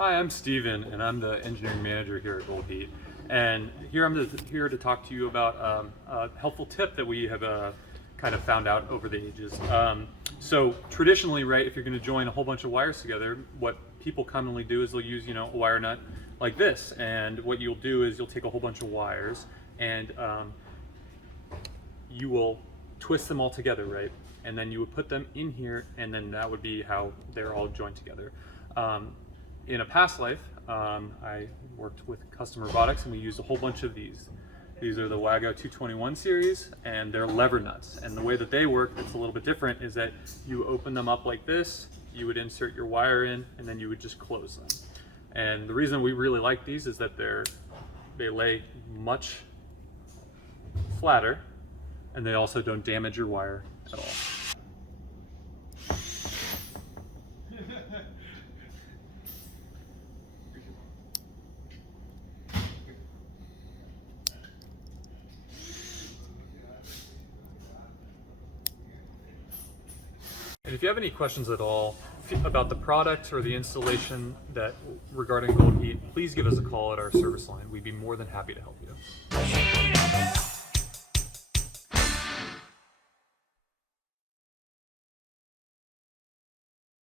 Hi, I'm Steven, and I'm the engineering manager here at Gold Heat. And here here to talk to you about a helpful tip that we have kind of found out over the ages. So traditionally, right, if you're going to join a whole bunch of wires together, what people commonly do is they'll use, a wire nut like this. And what you'll do is you'll take a whole bunch of wires and you will twist them all together, right? And then you would put them in here, and then that would be how they're all joined together. In a past life, I worked with custom robotics, and we used a whole bunch of these. These are the Wago 221 series, and they're lever nuts. And the way that they work, it's a little bit different, is that you open them up like this, you would insert your wire in, and then you would just close them. And the reason we really like these is that they lay much flatter, and they also don't damage your wire at all. And if you have any questions at all about the product or the installation regarding Gold Heat, please give us a call at our service line. We'd be more than happy to help you.